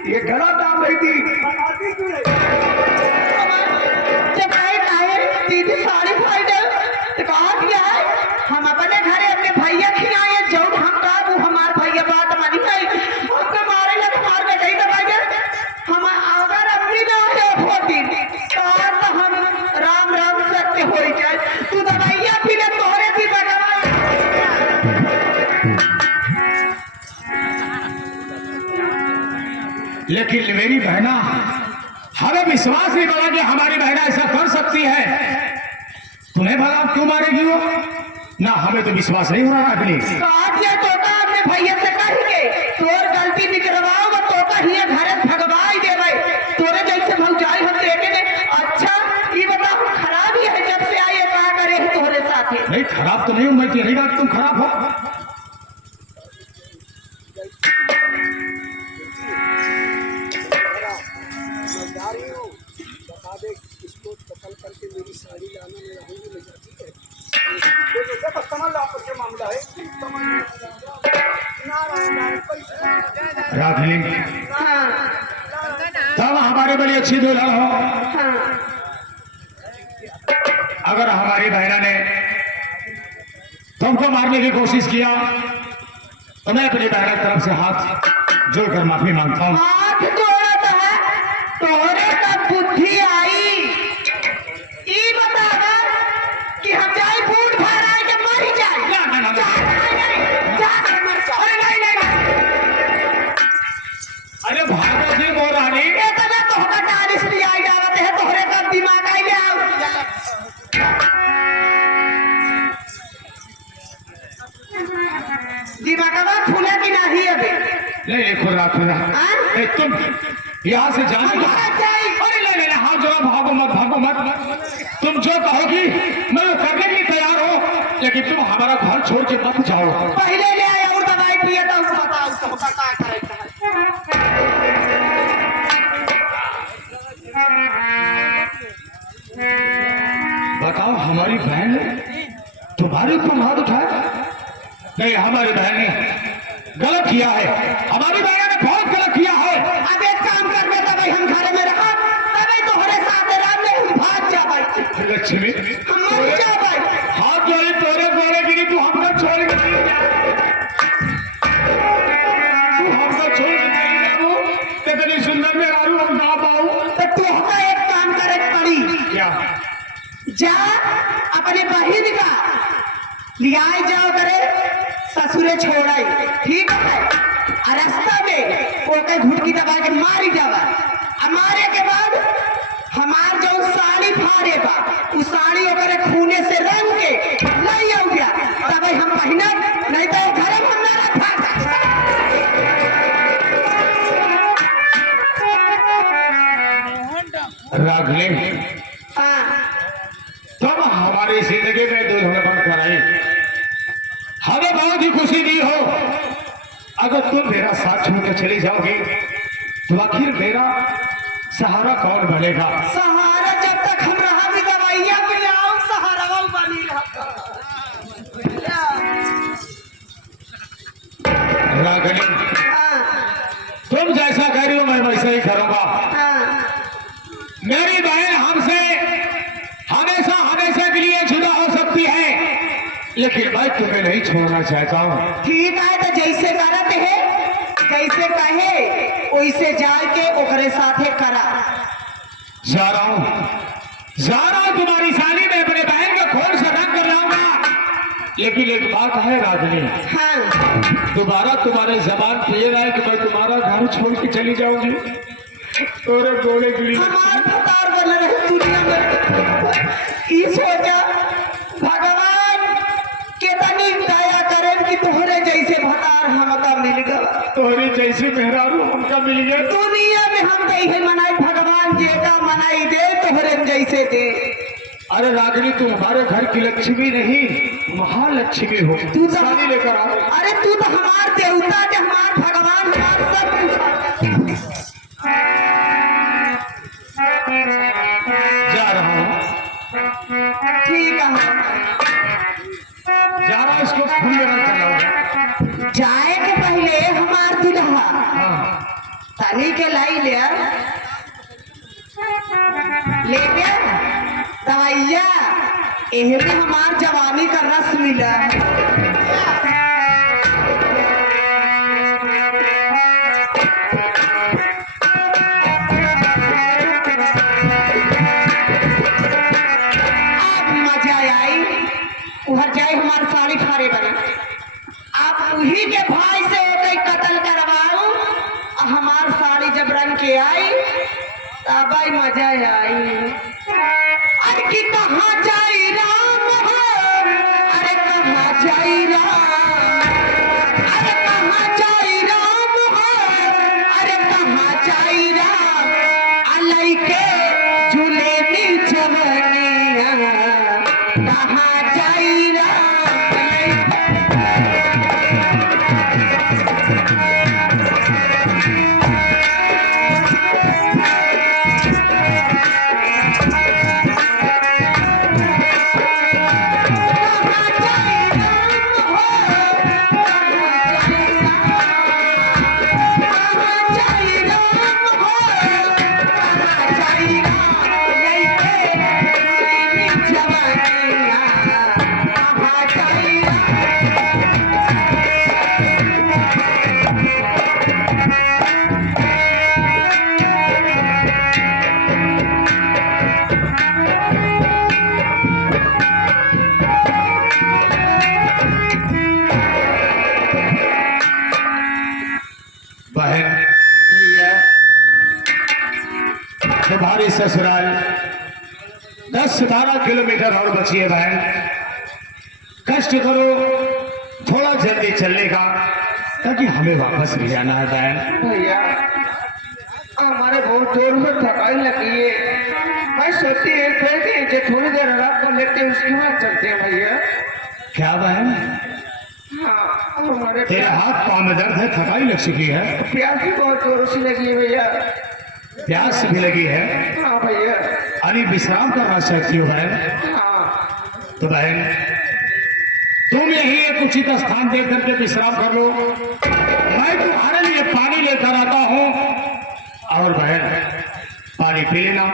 ये गला दाब रही थी। जब आए दीदी साड़ी फाड़ डाल तो कहा क्या है? हम अपने घरे अपने भैया खिलाए, जो हम कहा वो हमारे भैया बात मानी नहीं। हमको मारे लगे, मार में कहीं दबाइए। हम अगर अपनी ना हो होती तो हम राम राम सत्य हो जाए। तू दवाइयाँ पी ले, तोहरे भी बनवा। लेकिन मेरी बहना, हमें विश्वास नहीं बना कि हमारी बहना ऐसा कर सकती है। तुम्हें भला आप क्यों मारेगी वो? ना हमें तो विश्वास नहीं हो रहा रागिनी। काट ले तोता अपने भैया से कह के तोर गलती निकलवाओ वो तोता ही घर भगवाई देवे तोरे जैसे भौजाई हम देखे ने। अच्छा ये बताओ खराब ही है जब से आए क्या करे है तोरे साथे? नहीं खराब तो नहीं हूं मैं, तो नहीं बात तुम खराब हो। रागिनी हाँ तब हमारे बड़ी अच्छी दुल्हन हो। हाँ अगर हमारी बहना ने तुमको मारने की कोशिश किया तो मैं अपनी बहना की तरफ से हाथ जोड़कर माफी मांगता हूँ। हाथ जोड़त है तोरे का बुद्धि आई ई बतावा कि हम जाए फूट भरा के मर जाए। ना, ना, ना, ना। अरे नहीं नहीं अरे भागो जी वो रानी। ये तो मैं तोहका टालिस भी आई जावत है तोहरे का दिमाग आई ले आओ। दिमागवा खुला कि नहीं अबे? नहीं खुदा खुदा हाँ? तुम यहाँ से जाने दो। भाग जाई। अरे नहीं नहीं हाथ जोड़ो, भागो मत। तुम जो कहोगी मैं वो करने के लिए तैयार हूँ, लेकिन तुम हमारा घर छोड़ के मत जाओ। पहले ले आया और दवाई पिए तो बताओ तोहका का करे का बताओ हमारी बहन ने तुम्हारे ऊपर हाथ उठाया? नहीं हमारी बहन ने गलत किया है, हमारी बहन ने बहुत गलत किया है। अब एक काम कर दे तब हम घर में रहा तब तोहरे साथ राम में हम भाग जा भाई लक्ष्मी हम मर जा भाई। हाथ जोड़े तोरे बोले कि तू हमको छोड़ के नहीं जा। तू हमको छोड़ के नहीं जाबू तो इतनी सुंदर में आरू हम ना पाऊ। तो तोहका एक काम करे पड़ी क्या? जा अपने बहिन का लियाई जाओ करे ससुरे छोड़ाई ठीक है। और रास्ता में ओके घुटकी दबा के मारी जावा और मारे के बाद हमार जो साड़ी फाड़े बा उस साड़ी ओकरे खूने से रंग के नहीं हो गया तब हम पहिना नहीं तो घर में ना रखा। राघले हाँ तुम हमारी जिंदगी में दुल्हन बनकर आई, हमें बहुत ही खुशी दी हो। अगर तुम मेरा साथ छोड़कर चली जाओगी तो आखिर मेरा सहारा कौन बनेगा? सहारा जब तक हम रहा भी दवाइयाँ पिलाओ सहारा वो बनी रहा। राघले हाँ तुम जैसा कह रही हो मैं वैसा ही करूंगा। हाँ मेरी बहन हमसे हमेशा हमेशा के लिए जुदा हो सकती है, लेकिन मैं तुम्हें नहीं छोड़ना चाहता हूँ। ठीक है तो जैसे करत है जैसे कहे वैसे जाके ओकरे साथे करा। जा रहा हूँ तुम्हारी शादी में अपने बहन का खून से रंग कर लाऊंगा, लेकिन एक बात है रागिनी, हाँ दोबारा तुम्हारे जबान पे ये रहा है कि मैं तुम्हारा घर छोड़ के चली जाऊंगी तोरे गोले के लिए। हमार फतार बन रहे दुनिया में ई सोचा भगवान कितनी दया करे कि तोहरे जैसे भतार हमका मिल गया। तोहरी जैसे मेहरारू हमका मिल गया। दुनिया में हम नहीं मनाई भगवान जेका मनाई दे तोहरे जैसे दे। अरे रागिनी तुम हमारे घर की लक्ष्मी नहीं महालक्ष्मी हो। तू तो शादी लेकर आओ। अरे तू तो हमार देवता के हमार भगवान हमार सब कुछ। जा रहा हूँ ठीक है जा रहा हूँ इसको फूल लेना चलाऊंगा। जाए के पहले हमार दुल्हा हाँ तनी के लाई ले लेके दवाइया एह भी हमार जवानी का रस मिला। अब मजा आई उधर जाए हमार साड़ी फाड़े बना आप उही के भाई से ओके कत्ल करवाओ और हमार साड़ी जब रंग के आई तब आई मजा आई। अरे कि कहाँ जाई राम जवानिया कहाँ जाई राम बहन, तुम्हारी ससुराल 10-12 किलोमीटर और बची है बहन। कष्ट करो थोड़ा जल्दी चलने का, ताकि हमें वापस भी जाना है बहन। भैया हमारे बहुत जोर में थकाई लगी है। मैं सोचती है कि थोड़ी देर आराम कर लेते हैं, उसके बाद चलते हैं भैया। क्या बहन, हाँ हमारे तेरे हाथ पाँव में दर्द है, थकाई लग चुकी है, प्यास भी बहुत जोरों से लगी है भैया। प्यास भी लगी है, हाँ भैया। अरे विश्राम करना चाहती हो बहन? हाँ तो बहन तुम यही एक उचित स्थान देख करके विश्राम कर लो। मैं तुम्हारे लिए पानी लेकर आता हूँ, और बहन पानी पी लेना,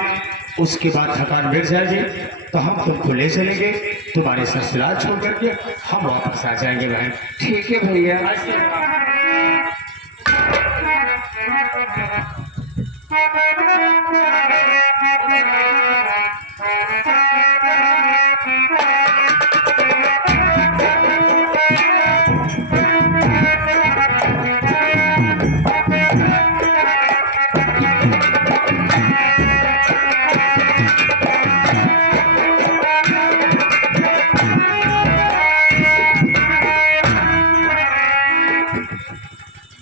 उसके बाद थकान मिट जाएगी तो हम तुमको ले चलेंगे, तुम्हारे ससुराल छोड़ करके हम वापस आ जाएंगे बहन। ठीक है भैया।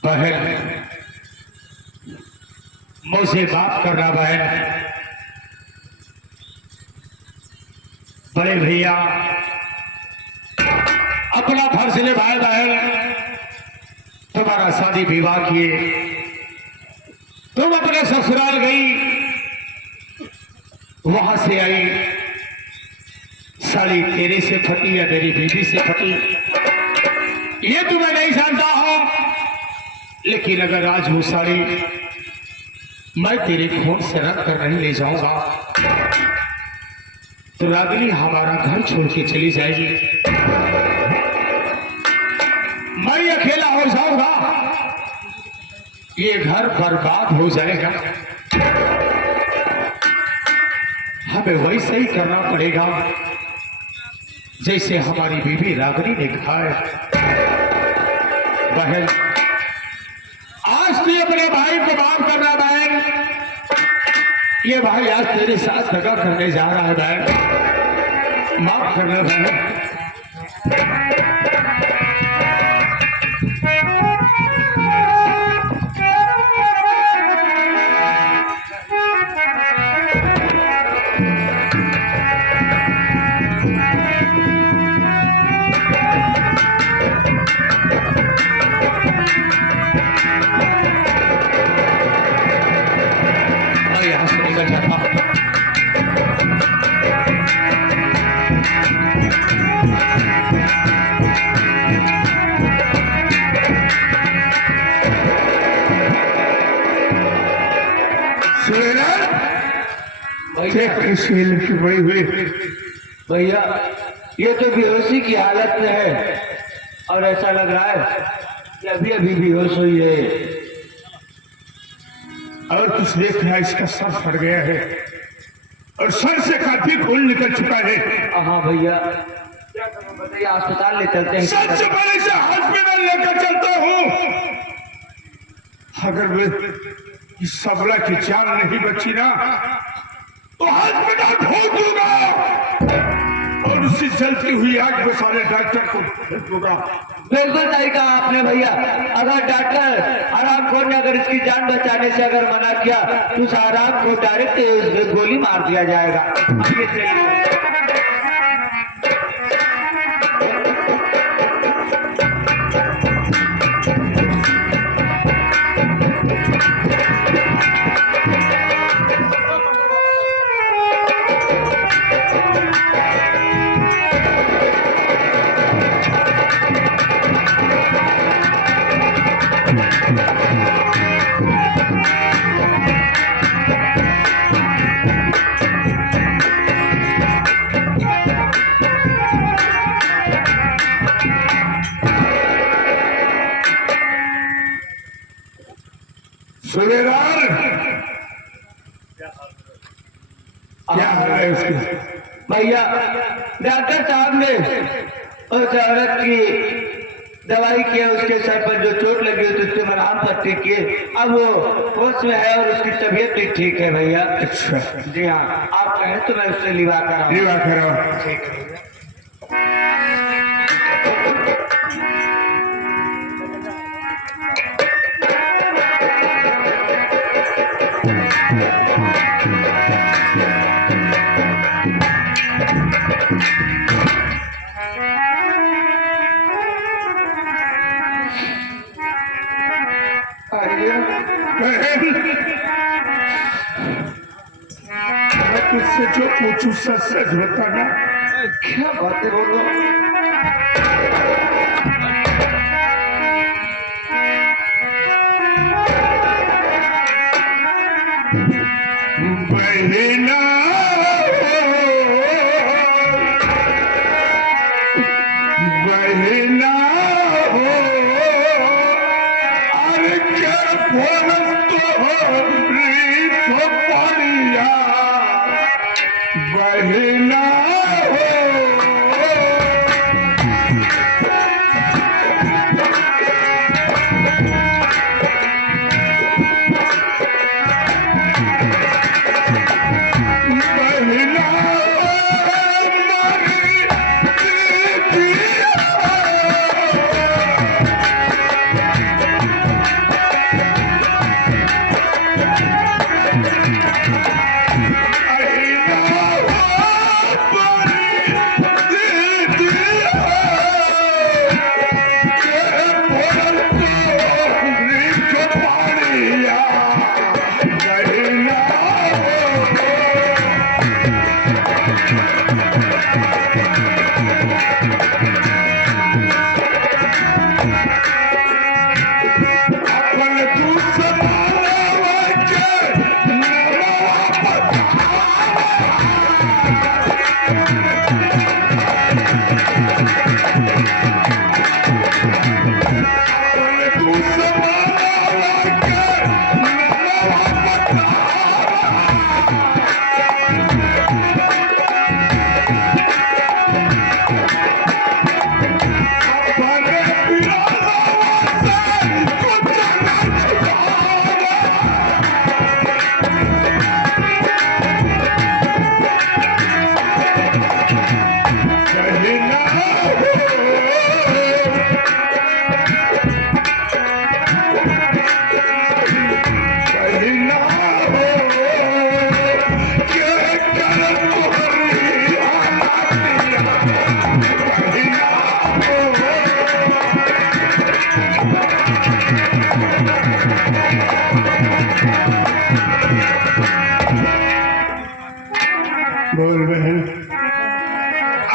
बहन मुझे माफ करना बहन, बड़े भैया अपना फर्ज निभाए बहन। तुम्हारा शादी विवाह किए, तुम अपने ससुराल गई, वहां से आई, साड़ी तेरे से फटी या मेरी बीवी से फटी, ये तो मैं नहीं जानता हूं, लेकिन अगर आज वो साड़ी मैं तेरे खून से रंग कर नहीं ले जाऊंगा तो रागिनी हमारा घर छोड़ के चली जाएगी, मैं अकेला हो जाऊंगा, ये घर बर्बाद हो जाएगा। हमें वैसे ही करना पड़ेगा जैसे हमारी बीवी रागिनी ने कहा है। बहन आज तू अपने भाई को माफ करना बहन, ये भाई आज तेरे साथ दगा करने जा रहा है बहन, माफ करना बहन। यहाँ से निकल जाता भैया ये तो बेहोशी की हालत में है, और ऐसा लग रहा है कि अभी अभी बेहोश हुई है। और कुछ देख रहा है, इसका सर फट गया है और सर से काफी खून निकल चुका है। हाँ भैया क्या करूं बताइए, अस्पताल ले चलते हैं। सबसे पहले इसे हॉस्पिटल लेकर चलता हूँ। अगर वे इस सबला की जान नहीं बची ना तो हॉस्पिटल खोल दूंगा और उसी जलती हुई आग में सारे डॉक्टर को भेज दूंगा। बिल्कुल सही कहा आपने भैया। अगर डॉक्टर आराम खोर ने अगर इसकी जान बचाने से अगर मना किया तो उस आराम को डायरेक्ट गोली मार दिया जाएगा। अब ये चलिए। सूबेदार क्या हाल है उसकी? भैया डॉक्टर साहब ने उस औरत की दवाई किया, उसके सर पर जो चोट लगी हो तो उसके मलहम पट्टी किए। अब वो होश में है और उसकी तबीयत भी ठीक है भैया। अच्छा जी हाँ, आप कहें तो मैं उससे लिवा कर ये बात करो। ठीक है भैया। मैं तुझसे जो पूछूं सच सच बताना। क्या बातें बोलो। बहिना बहिना हो अरे क्या फोन तो रीत पड़िया बहिना हो। बोल बहन,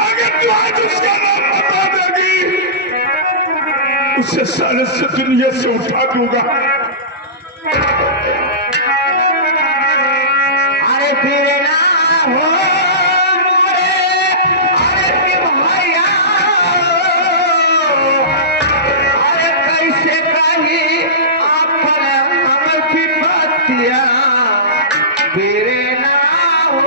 अगर तू आज उसका नाम बता देगी उसे सारे से दुनिया से उठा दूंगा। अरे फिर ना हो मोरे, अरे सिमहैया, अरे कैसे कही आपन हम की बतिया, फिर ना हो।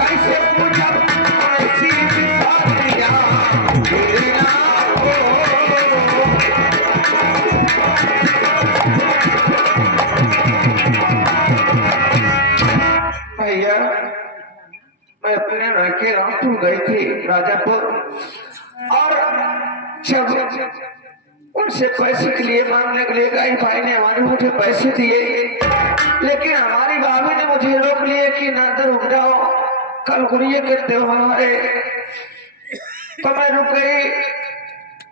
कैसे पूछब ऐसी भिखारियां तेरे नाम हो। भैया मैं अपने लड़के रामपुर गई थी राजापुर, और जब उनसे पैसे के लिए मांगने के लिए गई, भाई ने हमारे मुझे पैसे दिए, लेकिन हमारी भाभी ने मुझे रोक लिए कि ना रुक जाओ, कल गुड़िया के त्योहार है। तो मैं रुक गई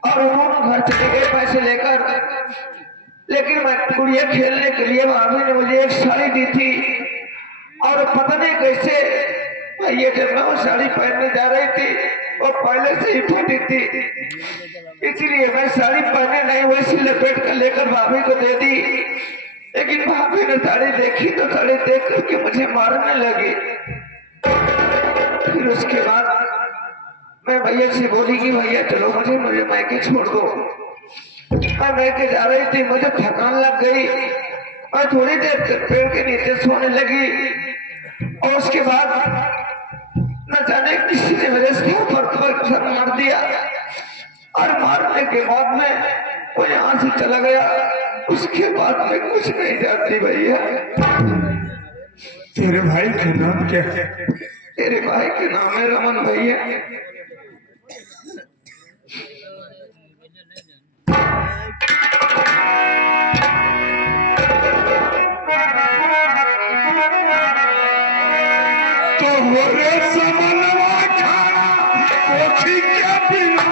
और उन्होंने घर चले गए पैसे लेकर, लेकिन मैं गुड़िया खेलने के लिए भाभी ने मुझे एक साड़ी दी थी, और पता नहीं कैसे ये जब मैं वो साड़ी पहनने जा रही थी वो पहले से ही फटी थी, इसलिए मैं साड़ी पहने नहीं वैसी लपेट कर लेकर भाभी को दे दी। लेकिन भाभी ने साड़ी देखी तो साड़ी देख करके मुझे मारने लगी। फिर उसके बाद मैं भैया से बोली कि भैया चलो मुझे मायके छोड़ दो। मैं मायके जा रही थी, मुझे थकान लग गई, मैं थोड़ी देर पेड़ के नीचे सोने लगी, और उसके बाद न जाने किसी ने मेरे सर पर मार दिया, और मारने के बाद में वो यहाँ से चला गया। उसके बाद में कुछ नहीं जानती भैया। तेरे भाई का नाम क्या है? तेरे भाई के नाम है रमन भैया। तो बोले समनवा खाना कोठी क्या बिना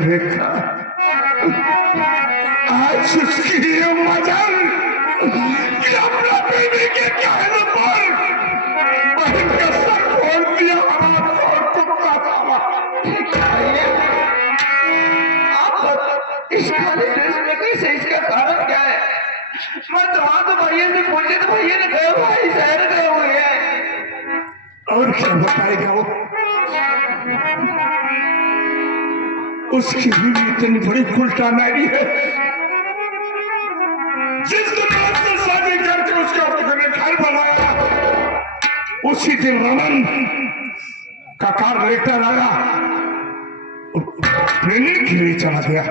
देखा आज उसकी ये मजल कि अपना बेबी के कहने पर बहन का सर फोड़ दिया और कुत्ता खावा। आप इस काले ड्रेस में कैसे, इसका कारण क्या है? मैं तो वहां तो भैया से पूछे तो भैया ने कहा भाई शहर गए हुए हैं। और क्या बताएगा वो? उसकी भी इतनी बड़ी उल्टा नारी है। जिस दिन उसने शादी करके उसके अपने घर बनाया, उसी दिन रमन का कार लेकर आया, ट्रेनिंग के लिए चला गया।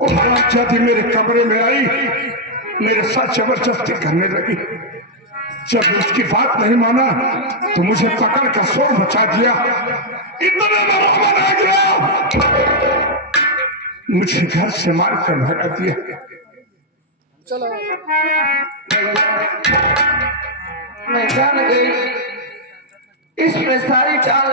और जब मेरे कमरे में आई, मेरे साथ जबरदस्ती करने लगी। जब उसकी बात नहीं माना तो मुझे पकड़ कर शोर मचा दिया। इतने में रमन आ गया, मुझे घर से मार कर भगा दिया। चलो मैं जान गई इसमें सारी चाल